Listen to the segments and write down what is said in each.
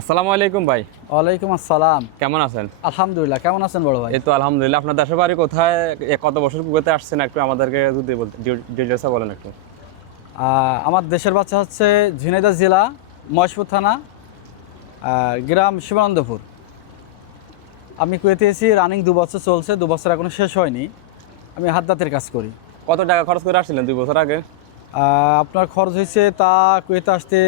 আসসালামু আলাইকুম ভাই। ওয়ালাইকুম আসসালাম। কেমন আছেন? আলহামদুলিল্লাহ কেমন আছেন বড় ভাই? এই তো আলহামদুলিল্লাহ। আপনার দেশের বাড়ি কোথায়? কত বছর কুয়েতে আসছেন একটু আমাদেরকে যদি বলতে ডিটেলসে বলেন একটু। আমার দেশের বাচ্চা হচ্ছে ঝিনাইদহ জেলা মহেশপুর থানা গ্রাম শিবানন্দপুর। আমি কুয়েতে এসেছি রানিং দু বছর চলছে দু বছর এখনও শেষ হয়নি। আমি হাদ্দাতের কাজ করি। কত টাকা খরচ করে আসছিলেন দুই বছর আগে? আপনার খরচ হয়েছে তা কুয়েতে আসতে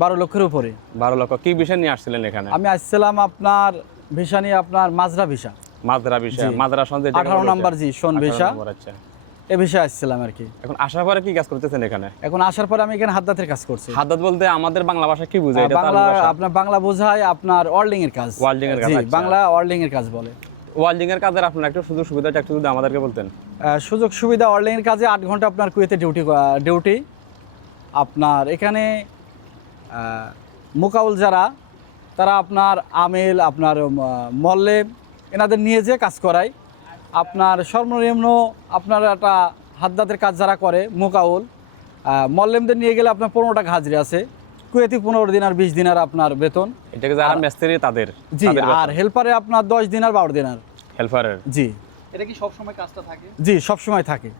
বারো লক্ষের উপরে। বারো লক্ষ। কি বিষয় নিয়ে আসছিলেন এখানে? আমি আসছিলাম আপনার ভিসা নিয়ে আপনার মাজরা ভিসা। মাজরা বিষয় জি। মাজরা সন্ধে আঠারো নাম্বার জি শোন ভিসা। আচ্ছা। এ ভিসা আসছিলাম আর কি। এখন আসার পরে কি কাজ করতেছেন এখানে? এখন আসার পরে আমি এখানে হাদ্দাতের কাজ করছি। হাদাত বলতে আমাদের বাংলা ভাষা কি বুঝে এটা বাংলা আপনার বাংলা বোঝায় আপনার ওয়ার্ল্ডিং এর কাজ। Welding এর কাজ, আচ্ছা। বাংলা ওয়ার্ল্ডিং এর কাজ বলে। ওয়েল্ডিং এর কাজের আপনার একটু সুযোগ সুবিধাটা একটু যদি আমাদেরকে বলতেন। সুযোগ সুবিধা ওয়ার্ল্ডিং এর কাজে আট ঘণ্টা আপনার কুয়েতে ডিউটি ডিউটি। আপনার এখানে মোকাউল যারা তারা আপনার আমেল আপনার মল্লে এনাদের নিয়ে যে কাজ করায়। আপনার সর্বনিম্ন আপনার একটা হাদ্দাতের কাজ যারা করে মোকাউল মল্লেমদের নিয়ে গেলে আপনার পনেরো টাকা হাজিরি আছে। কুয়েতি পনেরো দিন আর বিশ দিন আর আপনার বেতন। এটাকে যারা মেস্ত্রি তাদের জি আর হেল্পারে আপনার দশ দিন আর বারো দিন আর। হেল্পারের। জি। এটা কি সব সময় কাজটা থাকে? জি সব সময় থাকে।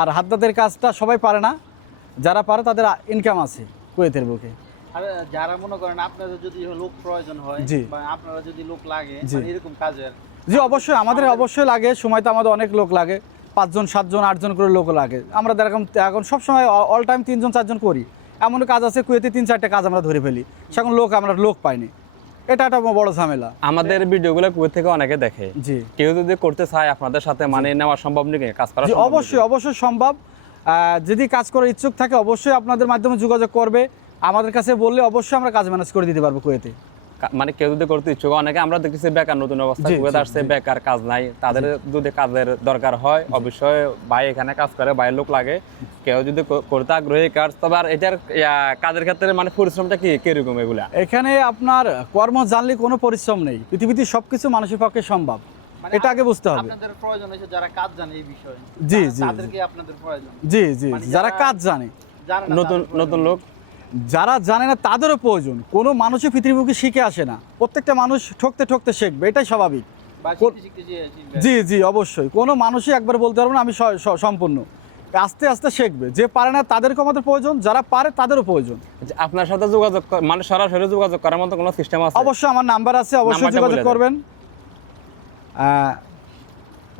আর হাদ্দাদের কাজটা সবাই পারে না। যারা পারে তাদের ইনকাম আছে কুয়েতের বুকে। আর যারা মনে করেন আপনাদের যদি লোক প্রয়োজন হয় জি। বা আপনারা যদি লোক লাগে মানে এরকম কাজের জি অবশ্যই আমাদের অবশ্যই লাগে সময় তো আমাদের অনেক লোক লাগে পাঁচজন সাতজন আটজন করে লোক লাগে। আমরা এরকম এখন সবসময় অল টাইম তিনজন চারজন করি। এমন কাজ আছে কুয়েতে তিন চারটে কাজ আমরা ধরে ফেলি। সেখন লোক আমরা লোক পাইনি। এটা একটা বড় ঝামেলা। আমাদের ভিডিওগুলো কুয়েত থেকে অনেকে দেখে। জি। কেউ যদি করতে চায় আপনাদের সাথে মানিয়ে নেওয়া সম্ভব নাকি? কাজ করা জি সম্ভব নাকি? অবশ্যই অবশ্যই সম্ভব। যদি কাজ করার ইচ্ছুক থাকে অবশ্যই আপনাদের মাধ্যমে যোগাযোগ করবে। আমাদের কাছে বললে অবশ্যই আমরা কাজ ম্যানেজ করে দিতে পারব কুয়েতে। মানে কেউ যদি করতে ইচ্ছুক অনেকে আমরা দেখতেছি বেকার নতুন অবস্থা কুয়েত আসছে বেকার কাজ নাই তাদের যদি কাজের দরকার হয় অবশ্যই ভাই এখানে কাজ করে বাইরের লোক লাগে। কেউ যদি করতে আগ্রহী কাজ তবে আর এটার কাজের ক্ষেত্রে মানে পরিশ্রমটা কি কীরকম এগুলা? এখানে আপনার কর্ম জানলে কোনো পরিশ্রম নেই পৃথিবীতে সব কিছু মানুষের পক্ষে সম্ভব। মানে এটা আগে বুঝতে হবে। আপনাদের প্রয়োজন হয়েছে যারা কাজ জানে এই বিষয়ে। জি, জি, তাদেরকে আপনাদের প্রয়োজন। জি জি মানে যারা কাজ জানে। জানে নতুন নতুন লোক। যারা জানে না তাদেরও প্রয়োজন। কোনো মানুষই পৃথিবীকে শিখে আসে না। প্রত্যেকটা মানুষ ঠকতে ঠকতে শিখবে এটাই স্বাভাবিক। জি জি অবশ্যই। কোনো মানুষই একবার বলতে পারবে না আমি সম্পূর্ণ। আস্তে আস্তে শিখবে। যে পারে না তাদেরকে আমাদের প্রয়োজন যারা পারে তাদেরও প্রয়োজন। আপনার সাথে যোগাযোগ মানে সরাসরি যোগাযোগ করার মতো কোনো সিস্টেম আছে? অবশ্যই আমার নাম্বার আছে অবশ্যই যোগাযোগ করবেন।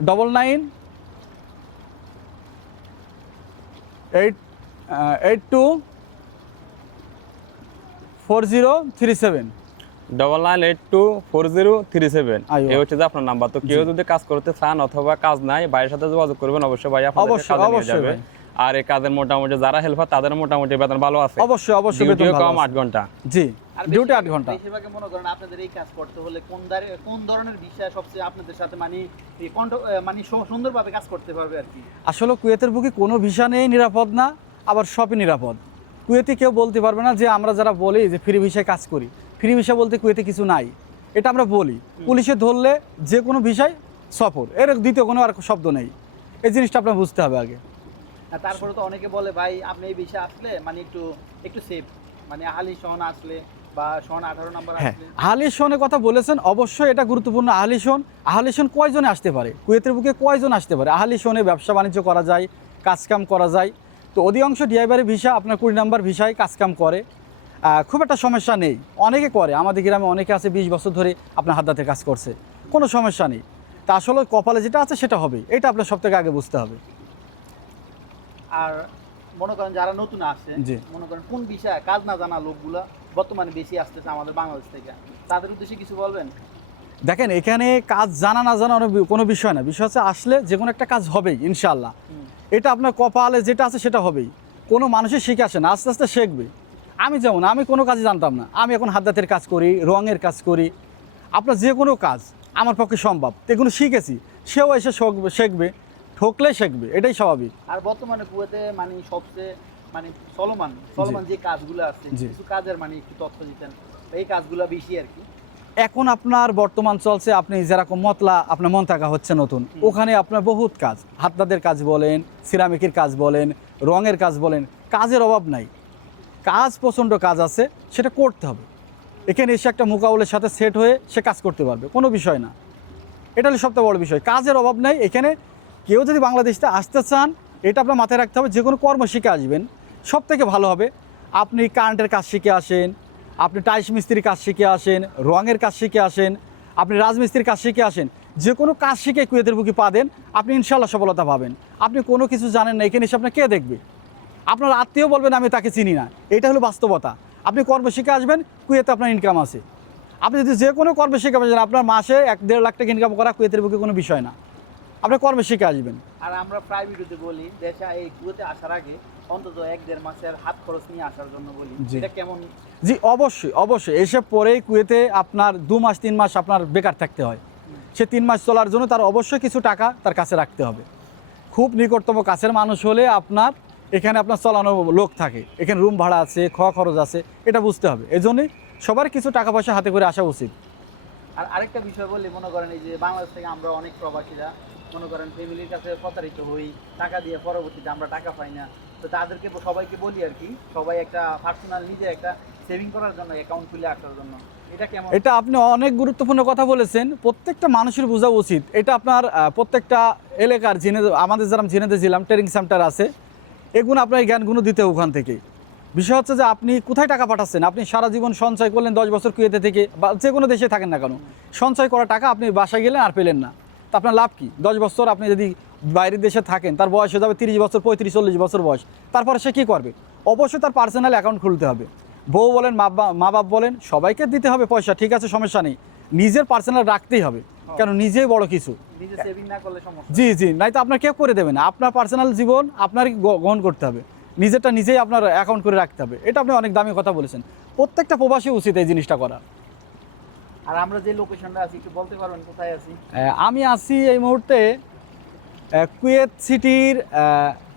Double nine eight eight two four zero three seven. Double nine eight two four zero three seven এই হচ্ছে যে আপনার নাম্বার তো কেউ যদি কাজ করতে চান অথবা কাজ নাই ভাইয়ের সাথে যোগাযোগ করবেন অবশ্যই ভাই অবশ্যই, অবশ্যই আর এই কাজের মোটামুটি যারা হেল্পার তাদের মোটামুটি বেতন ভালো আছে। অবশ্যই অবশ্যই বেতন কম ঘণ্টা। জি ডিউটি আট ঘণ্টা। বেশিরভাগে মনে করেন আপনাদের এই কাজ করতে হলে কোন কোন ধরনের বিষয় সবচেয়ে আপনাদের সাথে মানে মানে সুন্দরভাবে কাজ করতে পারবে আর কি? আসলে কুয়েতের বুকে কোনো ভিসা নেই নিরাপদ না আবার সবই নিরাপদ। কুয়েতে কেউ বলতে পারবে না যে আমরা যারা বলি যে ফ্রি ভিসায় কাজ করি। ফ্রি ভিসা বলতে কুয়েতে কিছু নাই। এটা আমরা বলি। পুলিশে ধরলে যে কোনো ভিসায় সফর। এর দ্বিতীয় কোনো আর শব্দ নেই। এই জিনিসটা আপনার বুঝতে হবে আগে। তারপরে তো অনেকে বলে ভাই আপনি এই বিষয়ে আসলে মানে একটু একটু সেফ মানে আহালি সহন আসলে বা সহন আঠারো নাম্বার হ্যাঁ আসলে। আহলিশনের কথা বলেছেন অবশ্যই এটা গুরুত্বপূর্ণ। আহলিশন আহলিশন কয়জনে আসতে পারে? কুয়েতের বুকে কয়জন আসতে পারে? আহলিশনে ব্যবসা বাণিজ্য করা যায় কাজকাম করা যায়। তো অধিকাংশ ডিআইবারের ভিসা আপনার কুড়ি নাম্বার ভিসায় কাজকাম করে। খুব একটা সমস্যা নেই। অনেকে করে আমাদের গ্রামে অনেকে আছে বিশ বছর ধরে আপনার হাত কাজ করছে। কোনো সমস্যা নেই। তা আসলে কপালে যেটা আছে সেটা হবে। এটা আপনার সব থেকে আগে বুঝতে হবে। আর মনে করেন যারা নতুন আসে। মনে করেন কোন বিষয়ে কাজ না জানা লোকগুলা বর্তমানে বেশি আসতেছে আমাদের বাংলাদেশ থেকে তাদের উদ্দেশ্যে কিছু বলবেন? দেখেন এখানে কাজ জানা না জানা কোনো বিষয় না। বিষয় হচ্ছে আসলে যে কোনো একটা কাজ হবেই ইনশাল্লাহ। এটা আপনার কপালে যেটা আছে সেটা হবেই। কোনো মানুষই শিখে আসে না আস্তে আস্তে শিখবে। আমি যেমন আমি কোনো কাজই জানতাম না। আমি এখন হাদ্দাতের কাজ করি রঙের কাজ করি। আপনার যে কোনো কাজ আমার পক্ষে সম্ভব। তো এগুলো শিখেছি। সেও এসে শিখবে শিখবে ঠকলে শিখবে। এটাই স্বাভাবিক। আর বর্তমানে কুয়েতে মানে সবচেয়ে মানে চলমান চলমান যে কাজগুলো আছে। কিছু কাজের মানে একটু তথ্য দিতেন। এই কাজগুলো বেশি আর কি। এখন আপনার বর্তমান চলছে আপনি যেরকম মতলা আপনার মন থাকা হচ্ছে নতুন। ওখানে আপনার বহুত কাজ। হাতদাদের কাজ বলেন সিরামিকের কাজ বলেন রঙের কাজ বলেন কাজের অভাব নাই। কাজ প্রচণ্ড কাজ আছে সেটা করতে হবে। এখানে এসে একটা মোকাবলের সাথে সেট হয়ে সে কাজ করতে পারবে কোনো বিষয় না। এটা হলো সবথেকে বড় বিষয়। কাজের অভাব নাই এখানে কেউ যদি বাংলাদেশতে আসতে চান এটা আপনার মাথায় রাখতে হবে যে কোনো কর্ম শিখে আসবেন। সব থেকে ভালো হবে আপনি কারেন্টের কাজ শিখে আসেন আপনি টাইস মিস্ত্রির কাজ শিখে আসেন, রঙের কাজ শিখে আসেন, আপনি রাজমিস্ত্রির কাজ শিখে আসেন, যে কোনো কাজ শিখে কুয়েতের বুকে পা দেন, আপনি ইনশাল্লাহ সফলতা পাবেন। আপনি কোনো কিছু জানেন না, এখানে এসে আপনার কে দেখবে? আপনার আত্মীয় বলবেন, আমি তাকে চিনি না। এটা হলো বাস্তবতা। আপনি কর্ম শিখে আসবেন, কুয়েতে আপনার ইনকাম আছে। আপনি যদি যে কোনো কর্ম শিখে আসবেন আপনার মাসে এক দেড় লাখ টাকা ইনকাম করা কুয়েতের বুকে কোনো বিষয় না। আপনি কর্মে শিখে আসবেন। আর আমরা ভিডিওতে বলি, দেশে এই কুয়েতে আসার আগে অন্তত এক দেড় মাসের হাত খরচ নিয়ে আসার জন্য বলি। এটা কেমন? জি অবশ্যই অবশ্যই। এসে পরেই কুয়েতে আপনার দু মাস তিন মাস আপনার বেকার থাকতে হয়। সে তিন মাস চলার জন্য তার অবশ্যই কিছু টাকা তার কাছে রাখতে হবে। খুব নিকটতম কাছের মানুষ হলে আপনার এখানে আপনার চলানো লোক থাকে। এখানে রুম ভাড়া আছে খাওয়া খরচ আছে এটা বুঝতে হবে। এই জন্যই সবার কিছু টাকা পয়সা হাতে করে আসা উচিত। আর আরেকটা বিষয় বললে মনে করেন এই যে বাংলাদেশ থেকে আমরা অনেক প্রবাসীরা মনে করেন ফ্যামিলির কাছে প্রতারিত হই টাকা দিয়ে পরবর্তীতে আমরা টাকা পাই না। তো তাদেরকে সবাইকে বলি আর কি, সবাই একটা পার্সোনাল নিজে একটা সেভিং করার জন্য অ্যাকাউন্ট খুলে আসার জন্য। এটা আপনি অনেক গুরুত্বপূর্ণ কথা বলেছেন। প্রত্যেকটা মানুষের বোঝা উচিত। এটা আপনার প্রত্যেকটা এলাকার জেনে, আমাদের যারা জেনেতে ছিলাম ট্রেনিং সেন্টার আছে। এগুলো আপনার জ্ঞানগুলো দিতে ওখান থেকে। বিষয় হচ্ছে যে আপনি কোথায় টাকা পাঠাচ্ছেন? আপনি সারা জীবন সঞ্চয় করলেন দশ বছর কুয়েতে থেকে, বা যে কোনো দেশে থাকেন না কেন, সঞ্চয় করা টাকা আপনি বাসায় গেলেন আর পেলেন না। তা আপনার লাভ কি? দশ বছর আপনি যদি বাইরের দেশে থাকেন তার বয়স হয়ে যাবে তিরিশ বছর পঁয়ত্রিশ চল্লিশ বছর বয়স। তারপরে সে কী করবে? অবশ্যই তার পার্সোনাল অ্যাকাউন্ট খুলতে হবে। বউ বলেন মা মা বাপ বলেন সবাইকে দিতে হবে পয়সা ঠিক আছে সমস্যা নেই। নিজের পার্সোনাল রাখতেই হবে কেন নিজেই বড় কিছু। জি জি নাই তো আপনার কেউ করে দেবে না। আপনার পার্সোনাল জীবন আপনারই গ- গ্রহণ করতে হবে। নিজেরটা নিজেই আপনার অ্যাকাউন্ট করে রাখতে হবে। এটা আপনি অনেক দামি কথা বলেছেন। প্রত্যেকটা প্রবাসী উচিত এই জিনিসটা করা আর আমরা যে লোকেশনটা আছি একটু বলতে পারবেন কোথায় আছি? আমি আছি এই মুহূর্তে কুয়েত সিটির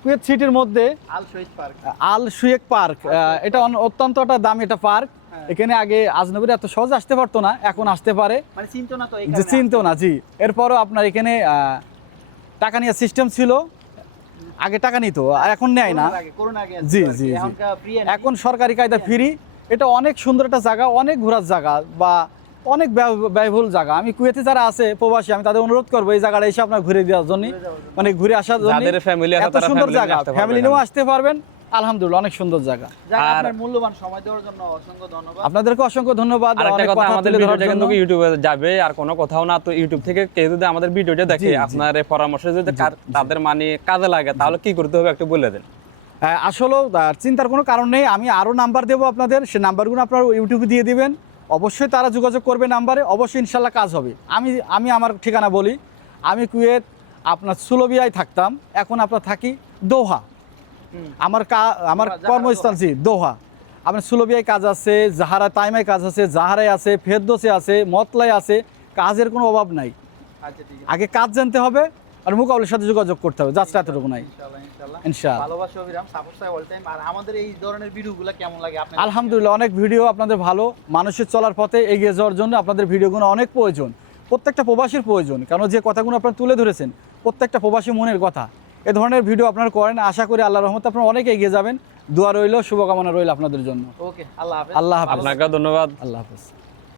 কুয়েত সিটির মধ্যে আল শহীদ পার্ক। আল সুয়েক পার্ক। এটা অত্যন্ত একটা দামি একটা পার্ক। হ্যাঁ। এখানে আগে আজনবীর এত সহজে আসতে পারতো না এখন আসতে পারে। মানে চিন্তা না তো যে চিনতো না জি। এরপরও আপনার এখানে টাকা নেওয়ার সিস্টেম ছিল। আগে টাকা নিত আর এখন নেয় না। জি। জি, জি। এখন সরকারি কায়দা ফ্রি এটা অনেক সুন্দর একটা জায়গা অনেক ঘোরার জায়গা বা অনেক ব্যয়বহুল জায়গা। আমি কুয়েতে যারা আছে প্রবাসী আমি তাদের অনুরোধ করব এই জায়গাটা এসে আপনার ঘুরে দেওয়ার জন্য ঘুরে যাওয়ার জন্য। মানে ঘুরে আসার জন্য এত সুন্দর জায়গা। ফ্যামিলি নিয়েও আসতে পারবেন। আলহামদুলিল্লাহ অনেক সুন্দর জায়গা। আপনার মূল্যবান সময় দেওয়ার জন্য অসংখ্য ধন্যবাদ। আপনাদেরকে অসংখ্য ধন্যবাদ। আরেকটা অনেক কথা কথা আমাদের ভিডিওটা কিন্তু ইউটিউবে যাবে আর কোনো কথাও না। তো ইউটিউব থেকে কেউ যদি আমাদের ভিডিওটা দেখে। আপনার এই পরামর্শ যদি তাদের মানে কাজে লাগে তাহলে কি করতে হবে একটু বলে দেন। হ্যাঁ, আসলেও চিন্তার কোনো কারণ নেই। আমি আরও নাম্বার দেবো আপনাদের। সে নাম্বারগুলো আপনার ইউটিউবে দিয়ে দিবেন। অবশ্যই তারা যোগাযোগ করবে নাম্বারে অবশ্যই ইনশাল্লাহ কাজ হবে। আমি আমি আমার ঠিকানা বলি আমি কুয়েত আপনার সুলবিয়ায় থাকতাম এখন আপনার থাকি দোহা। আমার কা আমার কর্মস্থান জি দোহা। আপনার সুলবিয়ায় কাজ আছে জাহারা তাইমায় কাজ আছে জাহারায় আছে ফেরদোসে আছে মতলাই আছে কাজের কোনো অভাব নাই। আচ্ছা আগে কাজ জানতে হবে আর মুকাবলের সাথে যোগাযোগ করতে হবে যাচ্ছে এতটুকু নাই। ইনশাআল্লাহ ইনশাআল্লাহ ইনশাআল্লাহ ভালোবাসা অবিরাম সাপোর্ট চাই অল টাইম আর আমাদের এই ধরনের ভিডিওগুলো কেমন লাগে আপনার আলহামদুলিল্লাহ অনেক ভিডিও আপনাদের ভালো। মানুষের চলার পথে এগিয়ে যাওয়ার জন্য আপনাদের ভিডিওগুলো অনেক প্রয়োজন। প্রত্যেকটা প্রবাসীর প্রয়োজন কারণ যে কথাগুলো আপনারা তুলে ধরেছেন প্রত্যেকটা প্রবাসী মনের কথা। এ ধরনের ভিডিও আপনারা করেন আশা করি আল্লাহ রহমতে আপনারা অনেক এগিয়ে যাবেন। দোয়া রইল শুভকামনা রইল আপনাদের জন্য। ওকে আল্লাহ আল্লাহ আপনাকে ধন্যবাদ। আল্লাহ হাফেজ।